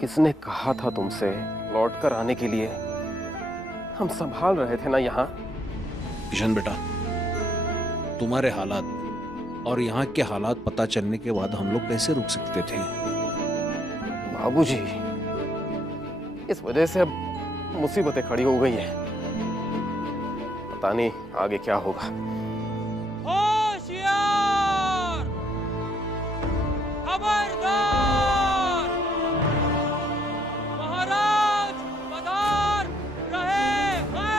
किसने कहा था तुमसे लौट कर आने के लिए? हम संभाल रहे थे ना यहाँ। किशन बेटा, तुम्हारे हालात और यहाँ के हालात पता चलने के बाद हम लोग कैसे रुक सकते थे? बाबूजी, इस वजह से अब मुसीबतें खड़ी हो गई हैं। पता नहीं आगे क्या होगा। होशियार! खबरदार! महाराज पधार रहे हैं।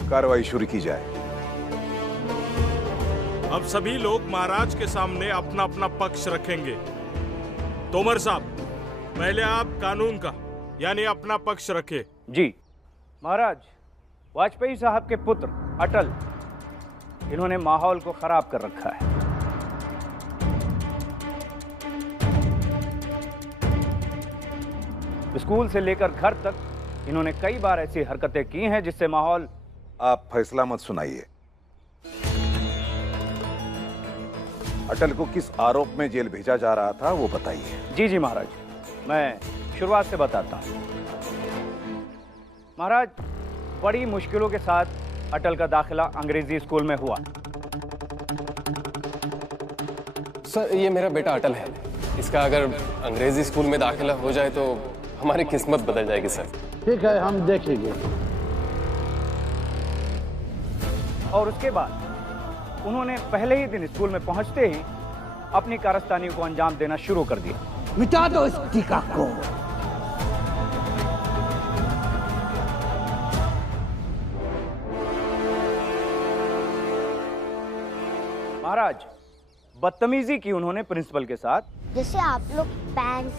कार्रवाई शुरू की जाए। अब सभी लोग महाराज के सामने अपना अपना पक्ष रखेंगे। तोमर साहब, पहले आप कानून का यानी अपना पक्ष रखे। जी महाराज, वाजपेयी साहब के पुत्र अटल, इन्होंने माहौल को खराब कर रखा है। स्कूल से लेकर घर तक इन्होंने कई बार ऐसी हरकतें की हैं जिससे माहौल। आप फैसला मत सुनाइए। अटल को किस आरोप में जेल भेजा जा रहा था वो बताइए। जी जी महाराज, मैं शुरुआत से बताता हूं। महाराज, बड़ी मुश्किलों के साथ अटल का दाखिला अंग्रेजी स्कूल में हुआ। सर, ये मेरा बेटा अटल है। इसका अगर अंग्रेजी स्कूल में दाखिला हो जाए तो हमारी किस्मत बदल जाएगी सर। ठीक है, हम देखेंगे। और उसके बाद उन्होंने पहले ही दिन स्कूल में पहुंचते ही अपनी कारस्तानी को अंजाम देना शुरू कर दिया। मिटा दो इस टीका को। महाराज, बदतमीजी की उन्होंने प्रिंसिपल के साथ। जैसे आप लोग पैंट,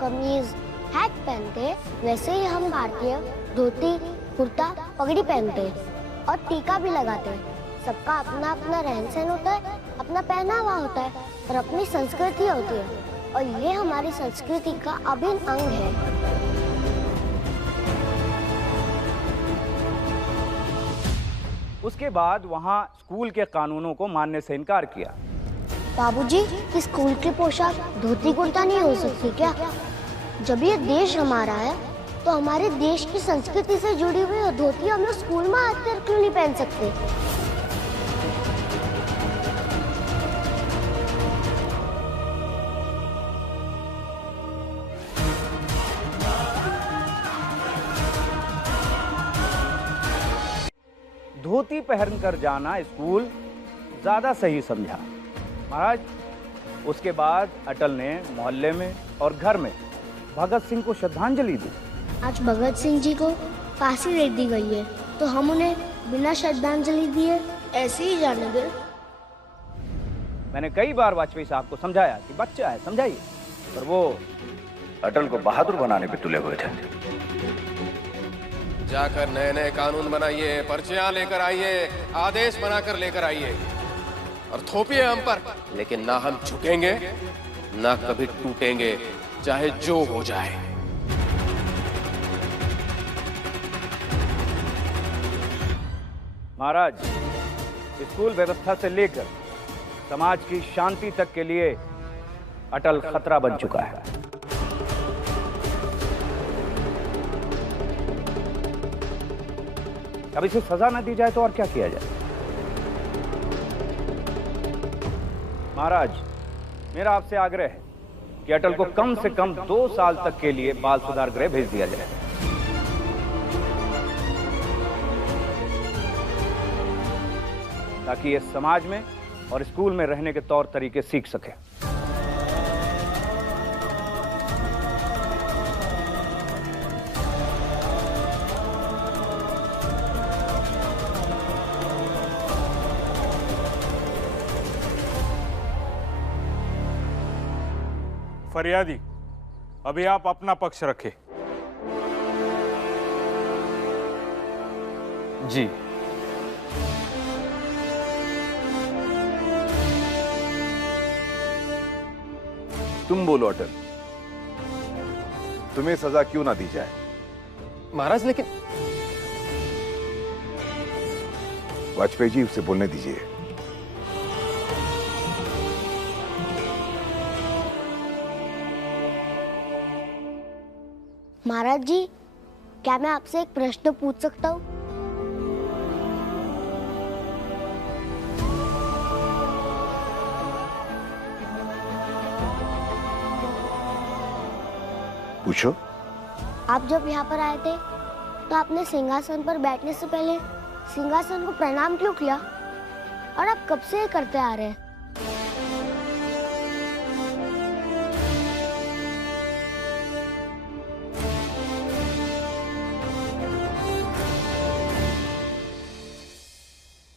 कमीज, हैट पहनते, वैसे ही हम भारतीय धोती, कुर्ता, पगड़ी पहनते और टीका भी लगाते हैं। सबका अपना अपना रहन सहन होता है, अपना पहनावा होता है और अपनी संस्कृति होती है, और ये हमारी संस्कृति का अभिन्न अंग है। उसके बाद वहां स्कूल के कानूनों को मानने से इनकार किया। बाबूजी, स्कूल की पोशाक धोती कुर्ता नहीं हो सकती क्या? जब ये देश हमारा है तो हमारे देश की संस्कृति से जुड़ी हुई धोती हम लोग स्कूल में आकर क्यों नहीं पहन सकते? धोती पहनकर जाना स्कूल ज्यादा सही समझा। महाराज, उसके बाद अटल ने मोहल्ले में और घर में भगत सिंह को श्रद्धांजलि दी। आज भगत सिंह जी को फांसी दे दी गई है तो हम उन्हें बिना श्रद्धांजलि दिए ऐसे ही जाने दें? मैंने कई बार वाजपेयी साहब को समझाया कि बच्चा है, समझाइए, पर वो अटल को बहादुर बनाने पे तुले हुए थे। जाकर नए नए कानून बनाइए, पर्चियां लेकर आइए, आदेश बनाकर लेकर आइए और थोपिए हम पर, लेकिन ना हम झुकेंगे ना कभी टूटेंगे, चाहे जो हो जाए। महाराज, स्कूल व्यवस्था से लेकर समाज की शांति तक के लिए अटल खतरा बन चुका है। अब इसे सजा न दी जाए तो और क्या किया जाए? महाराज, मेरा आपसे आग्रह है कि अटल को कम से कम 2 साल तक के लिए बाल सुधार गृह भेज दिया जाए, ताकि ये समाज में और स्कूल में रहने के तौर तरीके सीख सके। फरियादी, अभी आप अपना पक्ष रखें। जी। तुम बोलो अटल, तुम्हें सजा क्यों ना दी जाए? महाराज लेकिन वाजपेयी जी, उसे बोलने दीजिए। महाराज जी, क्या मैं आपसे एक प्रश्न पूछ सकता हूँ? पूछो। आप जब यहाँ पर आए थे तो आपने सिंहासन पर बैठने से पहले सिंहासन को प्रणाम क्यों किया? और आप कब से ये करते आ रहे हैं?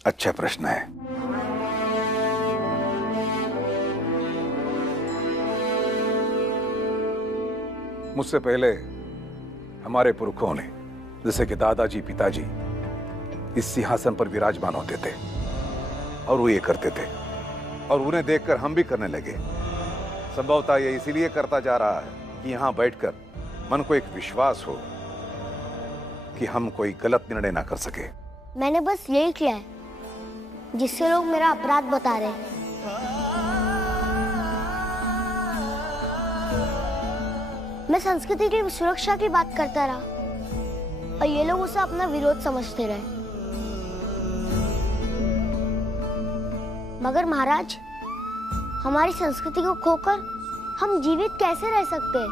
अच्छा प्रश्न है। मुझसे पहले हमारे पुरखों ने, जैसे कि दादाजी, पिताजी, इस सिंहासन पर विराजमान होते थे और वो ये करते थे और उन्हें देखकर हम भी करने लगे। संभवतः ये इसीलिए करता जा रहा है कि यहां बैठकर मन को एक विश्वास हो कि हम कोई गलत निर्णय ना कर सके। मैंने बस यही किया है जिससे लोग मेरा अपराध बता रहे हैं। मैं संस्कृति की सुरक्षा की बात करता रहा और ये लोग उसे अपना विरोध समझते रहे। मगर महाराज, हमारी संस्कृति को खोकर हम जीवित कैसे रह सकते हैं?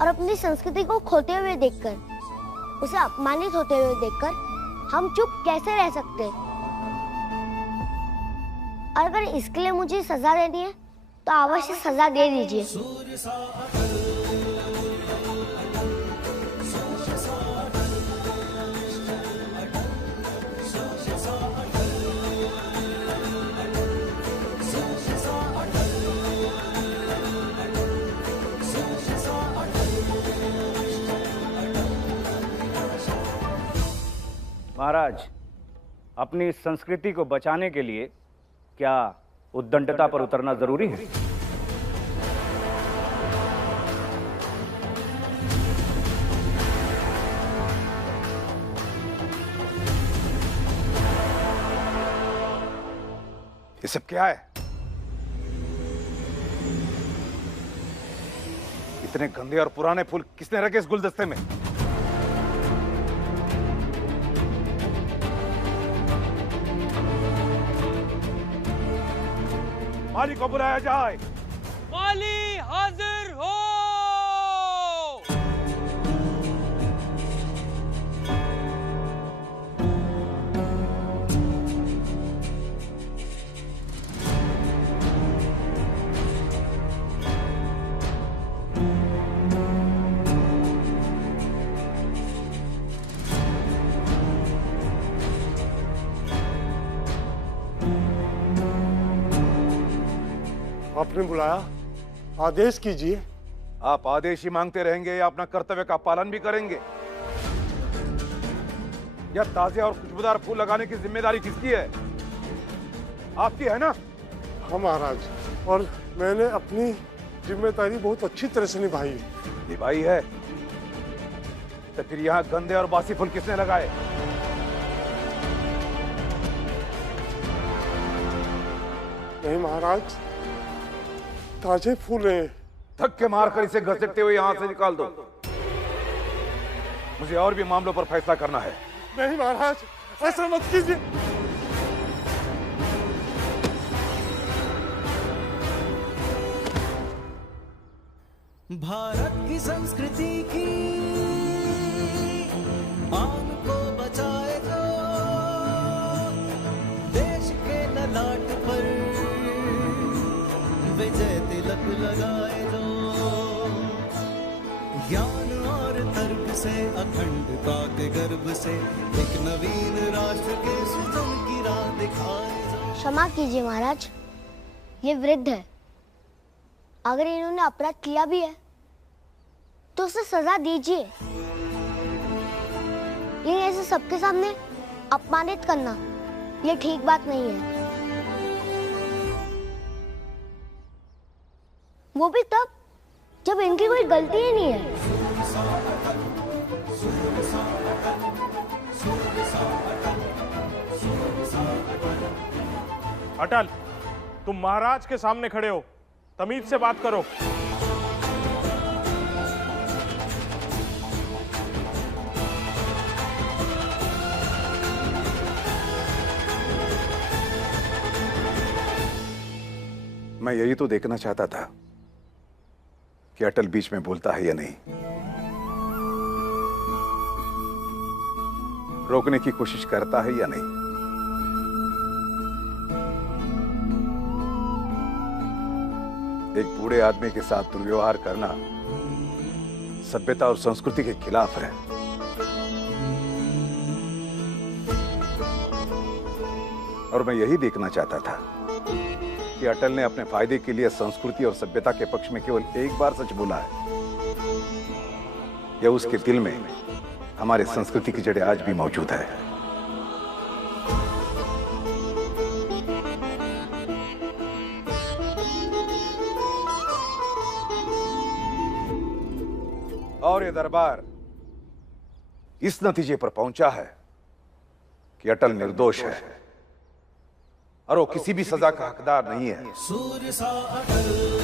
और अपनी संस्कृति को खोते हुए देखकर, उसे अपमानित होते हुए देखकर हम चुप कैसे रह सकते? और अगर इसके लिए मुझे सजा देनी है तो अवश्य सजा दे दीजिए। महाराज, अपनी संस्कृति को बचाने के लिए क्या उद्दंडता पर उतरना जरूरी है? ये सब क्या है? इतने गंदे और पुराने फूल किसने रखे इस गुलदस्ते में? माली को बुलाया जाए। माली हाजिर हो। आपने बुलाया, आदेश कीजिए। आप आदेश ही मांगते रहेंगे या अपना कर्तव्य का पालन भी करेंगे? या ताजे और खुशबूदार फूल लगाने की जिम्मेदारी किसकी है? आपकी है ना? हाँ महाराज, और मैंने अपनी जिम्मेदारी बहुत अच्छी तरह से निभाई है। निभाई है? तो फिर यहाँ गंदे और बासी फूल किसने लगाए? नहीं महाराज, ताजे फूल हैं। धक्के मारकर इसे घसीटते हुए यहाँ से निकाल दो। मुझे और भी मामलों पर फैसला करना है। नहीं महाराज, ऐसा मत कीजिए। भारत की संस्कृति की मान को बचाए जो देश के ललाट पर विजय तिलक लगाए जो ज्ञान और तर्क से अखंडता के गर्भ से एक नवीन राष्ट्र के सृजन की राह दिखाए जो। क्षमा कीजिए महाराज, ये वृद्ध है। अगर इन्होंने अपराध किया भी है तो उसे सजा दीजिए। लेकिन ऐसे सबके सामने अपमानित करना ये ठीक बात नहीं है। वो भी तब जब इनकी कोई गलती ही नहीं है। अटल, तुम महाराज के सामने खड़े हो, तमीज से बात करो। मैं यही तो देखना चाहता था कि अटल बीच में बोलता है या नहीं, रोकने की कोशिश करता है या नहीं। एक बूढ़े आदमी के साथ दुर्व्यवहार करना सभ्यता और संस्कृति के खिलाफ है। और मैं यही देखना चाहता था कि अटल ने अपने फायदे के लिए संस्कृति और सभ्यता के पक्ष में केवल एक बार सच बोला है, या उसके दिल में हमारे संस्कृति की जड़ें आज भी मौजूद है। और ये दरबार इस नतीजे पर पहुंचा है कि अटल निर्दोष है और वो किसी भी सजा का हकदार नहीं है। सूर्य सा अटल